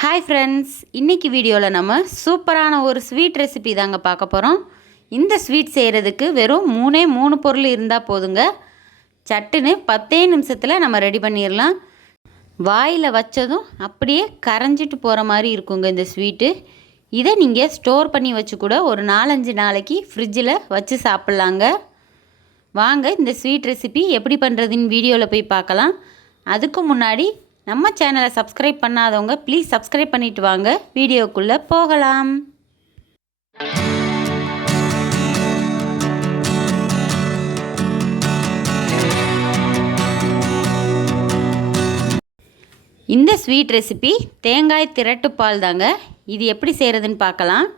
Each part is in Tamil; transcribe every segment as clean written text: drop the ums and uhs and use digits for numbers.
ஹாய் ஃப்ரெண்ட்ஸ், இன்றைக்கி வீடியோவில் நம்ம சூப்பரான ஒரு ஸ்வீட் ரெசிபி தாங்க பார்க்க போகிறோம். இந்த ஸ்வீட் செய்கிறதுக்கு வெறும் மூணு பொருள் இருந்தால் போதுங்க. சட்டுன்னு 10 நிமிஷத்தில் நம்ம ரெடி பண்ணிடலாம். வாயில் வச்சதும் அப்படியே கரைஞ்சிட்டு போகிற மாதிரி இருக்குங்க இந்த ஸ்வீட்டு. இதை நீங்கள் ஸ்டோர் பண்ணி வச்சு கூட ஒரு 4-5 நாளைக்கு ஃப்ரிட்ஜில் வச்சு சாப்பிட்லாங்க. வாங்க இந்த ஸ்வீட் ரெசிபி எப்படி பண்ணுறதுன்னு வீடியோவில் போய் பார்க்கலாம். அதுக்கு முன்னாடி நம்ம சேனலை சப்ஸ்கிரைப் பண்ணாதவங்க ப்ளீஸ் சப்ஸ்கிரைப் பண்ணிவிட்டு வாங்க. வீடியோக்குள்ளே போகலாம். இந்த ஸ்வீட் ரெசிபி தேங்காய் திரட்டுப்பால் தாங்க. இது எப்படி செய்கிறதுன்னு பார்க்கலாம்.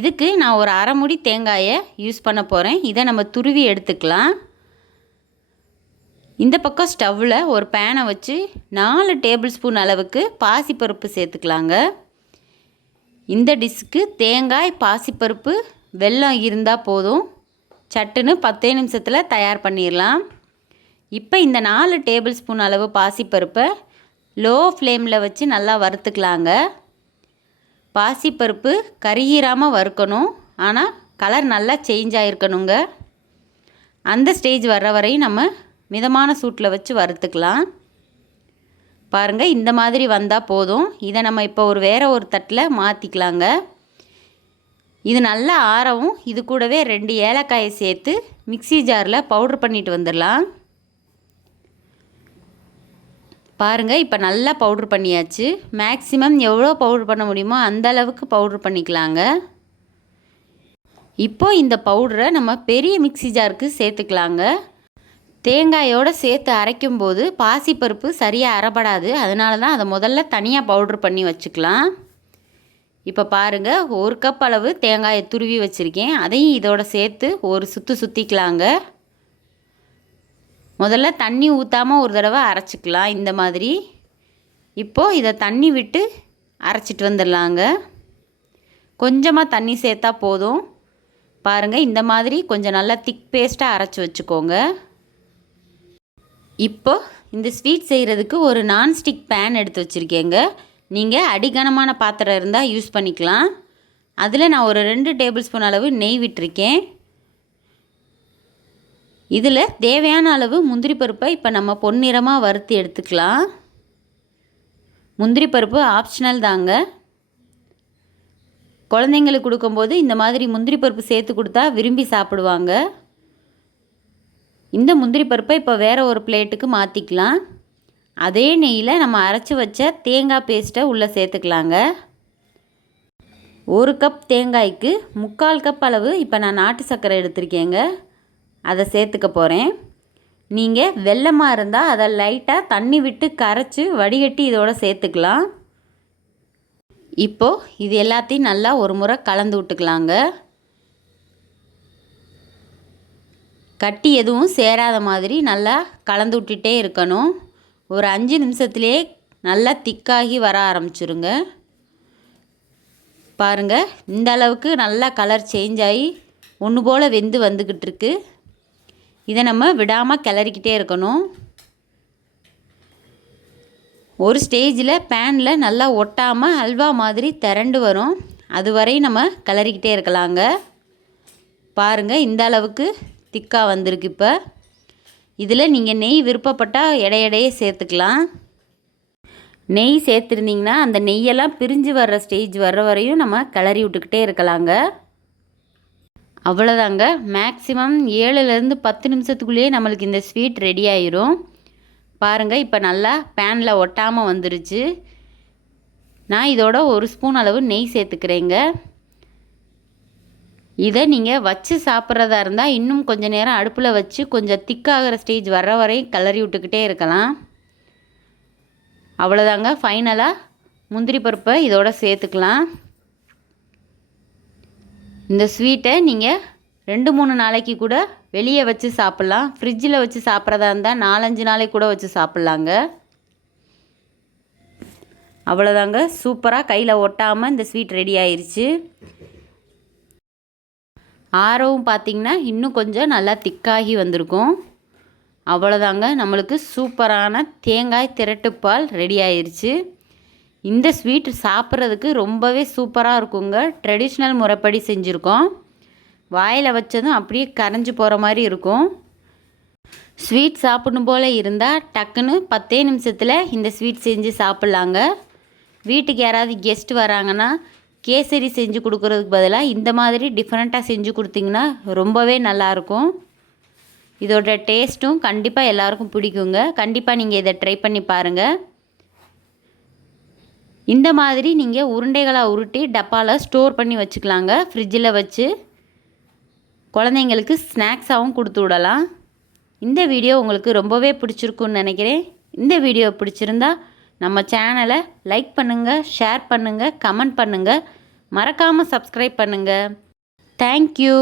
இதுக்கு நான் ஒரு அரை மூடி தேங்காயை யூஸ் பண்ண போகிறேன். இதை நம்ம துருவி எடுத்துக்கலாம். இந்த பக்கம் ஸ்டவ்வில் ஒரு பேனை வச்சு 4 டேபிள் ஸ்பூன் அளவுக்கு பாசிப்பருப்பு சேர்த்துக்கலாங்க. இந்த டிஷ்ஷுக்கு தேங்காய், பாசிப்பருப்பு, வெல்லம் இருந்தால் போதும். சட்டுன்னு 10 நிமிஷத்தில் தயார் பண்ணிடலாம். இப்போ இந்த 4 டேபிள் ஸ்பூன் அளவு பாசிப்பருப்பை லோ ஃப்ளேமில் வச்சு நல்லா வறுத்துக்கலாங்க. பாசிப்பருப்பு கருகிராமல் வறுக்கணும், ஆனால் கலர் நல்லா சேஞ்ச் ஆகிருக்கணுங்க. அந்த ஸ்டேஜ் வர்ற வரையும் நம்ம மிதமான சூட்டில் வச்சு வறுத்துக்கலாம். பாருங்கள், இந்த மாதிரி வந்தால் போதும். இதை நம்ம இப்போ வேறு ஒரு தட்டில் மாற்றிக்கலாங்க. இது நல்லா ஆறவும் இது கூடவே 2 ஏலக்காயை சேர்த்து மிக்ஸி ஜாரில் பவுட்ரு பண்ணிட்டு வந்துடலாம். பாருங்கள், இப்போ நல்லா பவுட்ரு பண்ணியாச்சு. மேக்ஸிமம் எவ்வளோ பவுட்ரு பண்ண முடியுமோ அந்த அளவுக்கு பவுட்ரு பண்ணிக்கலாங்க. இப்போது இந்த பவுடரை நம்ம பெரிய மிக்ஸி ஜாருக்கு சேர்த்துக்கலாங்க. தேங்காயோடு சேர்த்து அரைக்கும்போது பாசிப்பருப்பு சரியாக அரைப்படாது. அதனால தான் அதை முதல்ல தனியாக பவுட்ரு பண்ணி வச்சுக்கலாம். இப்போ பாருங்கள், 1 கப் அளவு தேங்காயை துருவி வச்சுருக்கேன். அதையும் இதோட சேர்த்து ஒரு சுற்றிக்கலாங்க. முதல்ல தண்ணி ஊற்றாமல் ஒரு தடவை அரைச்சிக்கலாம் இந்த மாதிரி. இப்போது இதை தண்ணி விட்டு அரைச்சிட்டு வந்துடலாங்க. கொஞ்சமாக தண்ணி சேர்த்தா போதும். பாருங்கள், இந்த மாதிரி கொஞ்சம் நல்லா திக் பேஸ்ட்டாக அரைச்சி வச்சுக்கோங்க. இப்போ இந்த ஸ்வீட் செய்கிறதுக்கு ஒரு நான்ஸ்டிக் பேன் எடுத்து வச்சுருக்கேங்க. நீங்கள் அடிகனமான பாத்திரம் இருந்தால் யூஸ் பண்ணிக்கலாம். அதில் நான் ஒரு 2 டேபிள் ஸ்பூன் அளவு நெய் விட்டுருக்கேன். இதில் தேவையான அளவு முந்திரி பருப்பை இப்போ நம்ம பொன்னிறமாக வறுத்து எடுத்துக்கலாம். முந்திரி பருப்பு ஆப்ஷனல் தாங்க. குழந்தைங்களுக்கு கொடுக்கும்போது இந்த மாதிரி முந்திரி பருப்பு சேர்த்து கொடுத்தா விரும்பி சாப்பிடுவாங்க. இந்த முந்திரி பருப்பை இப்போ வேறு ஒரு பிளேட்டுக்கு மாற்றிக்கலாம். அதே நெய்யில் நம்ம அரைச்சி வச்ச தேங்காய் பேஸ்ட்டை உள்ளே சேர்த்துக்கலாங்க. 1 கப் தேங்காய்க்கு 3/4 கப் அளவு இப்போ நான் நாட்டு சர்க்கரை எடுத்திருக்கேங்க. அதை சேர்த்துக்க போகிறேன். நீங்கள் வெல்லமாக இருந்தால் அதை லைட்டாக தண்ணி விட்டு கரைச்சி வடிகட்டி இதோட சேர்த்துக்கலாம். இப்போது இது எல்லாத்தையும் நல்லா ஒரு முறை கலந்து விட்டுக்கலாங்க. கட்டி எதுவும் சேராத மாதிரி நல்லா கலந்து விட்டுட்டே இருக்கணும். ஒரு 5 நிமிஷத்துலேயே நல்லா திக்காகி வர ஆரம்பிச்சுருங்க. பாருங்கள், இந்த அளவுக்கு நல்லா கலர் சேஞ்ச் ஆகி ஒன்று போல் வெந்து வந்துக்கிட்டு இருக்கு. இதை நம்ம விடாமல் கிளறிக்கிட்டே இருக்கணும். ஒரு ஸ்டேஜில் பேனில் நல்லா ஒட்டாமல் அல்வா மாதிரி திரண்டு வரும். அது வரை நம்ம கிளறிக்கிட்டே இருக்கலாங்க. பாருங்கள், இந்த அளவுக்கு திக்காக வந்திருக்கு. இப்போ இதில் நீங்கள் நெய் விருப்பப்பட்டால் எடையே சேர்த்துக்கலாம். நெய் சேர்த்துருந்திங்கன்னா அந்த நெய்யெல்லாம் பிரிஞ்சு வர்ற ஸ்டேஜ் வர்ற வரையும் நம்ம கிளறி விட்டுக்கிட்டே இருக்கலாங்க. அவ்வளோதாங்க. மேக்ஸிமம் 7லேருந்து 10 நிமிஷத்துக்குள்ளேயே நம்மளுக்கு இந்த ஸ்வீட் ரெடி ஆயிரும். பாருங்கள், இப்போ நல்லா பேனில் ஒட்டாமல் வந்துருச்சு. நான் இதோட 1 ஸ்பூன் அளவு நெய் சேர்த்துக்கிறேங்க. இதை நீங்கள் வச்சு சாப்பிட்றதா இருந்தால் இன்னும் கொஞ்சம் நேரம் அடுப்பில் வச்சு கொஞ்சம் திக்காகிற ஸ்டேஜ் வர்ற வரையும் கிளறி விட்டுக்கிட்டே இருக்கலாம். அவ்வளோதாங்க. ஃபைனலாக முந்திரி பருப்பை இதோட சேர்த்துக்கலாம். இந்த ஸ்வீட்டை நீங்கள் 2-3 நாளைக்கு கூட வெளியே வச்சு சாப்பிட்லாம். ஃப்ரிட்ஜில் வச்சு சாப்பிட்றதா இருந்தால் 4-5 நாளைக்கு கூட வச்சு சாப்பிட்லாங்க. அவ்வளோதாங்க. சூப்பராக கையில் ஒட்டாமல் இந்த ஸ்வீட் ரெடி ஆயிடுச்சு. ஆரவும் பார்த்திங்கன்னா இன்னும் கொஞ்சம் நல்லா திக்காகி வந்திருக்கும். அவ்வளோதாங்க, நம்மளுக்கு சூப்பரான தேங்காய் திரட்டுப்பால் ரெடி ஆயிடுச்சு. இந்த ஸ்வீட் சாப்பிட்றதுக்கு ரொம்பவே சூப்பராக இருக்குங்க. ட்ரெடிஷ்னல் முறைப்படி செஞ்சுருக்கோம். வாயில் வச்சதும் அப்படியே கரைஞ்சி போகிற மாதிரி இருக்கும். ஸ்வீட் சாப்பிடணும் போல் இருந்தால் டக்குன்னு 10 நிமிஷத்தில் இந்த ஸ்வீட் செஞ்சு சாப்பிட்லாங்க. வீட்டுக்கு யாராவது கெஸ்ட் வராங்கன்னா கேசரி செஞ்சு கொடுக்குறதுக்கு பதிலாக இந்த மாதிரி டிஃப்ரெண்ட்டாக செஞ்சு கொடுத்திங்கன்னா ரொம்பவே நல்லாயிருக்கும். இதோட டேஸ்ட்டும் கண்டிப்பாக எல்லாருக்கும் பிடிக்குங்க. கண்டிப்பாக நீங்கள் இதை ட்ரை பண்ணி பாருங்கள். இந்த மாதிரி நீங்கள் உருண்டைகளாக உருட்டி டப்பாவில் ஸ்டோர் பண்ணி வச்சுக்கலாங்க. ஃப்ரிட்ஜில் வச்சு குழந்தைங்களுக்கு ஸ்நாக்ஸாகவும் கொடுத்து விடலாம். இந்த வீடியோ உங்களுக்கு ரொம்பவே பிடிச்சிருக்குன்னு நினைக்கிறேன். இந்த வீடியோ பிடிச்சிருந்தா நம்ம சேனலை லைக் பண்ணுங்கள், ஷேர் பண்ணுங்கள், கமெண்ட் பண்ணுங்கள், மறக்காமல் சப்ஸ்கிரைப் பண்ணுங்கள். தேங்க்யூ.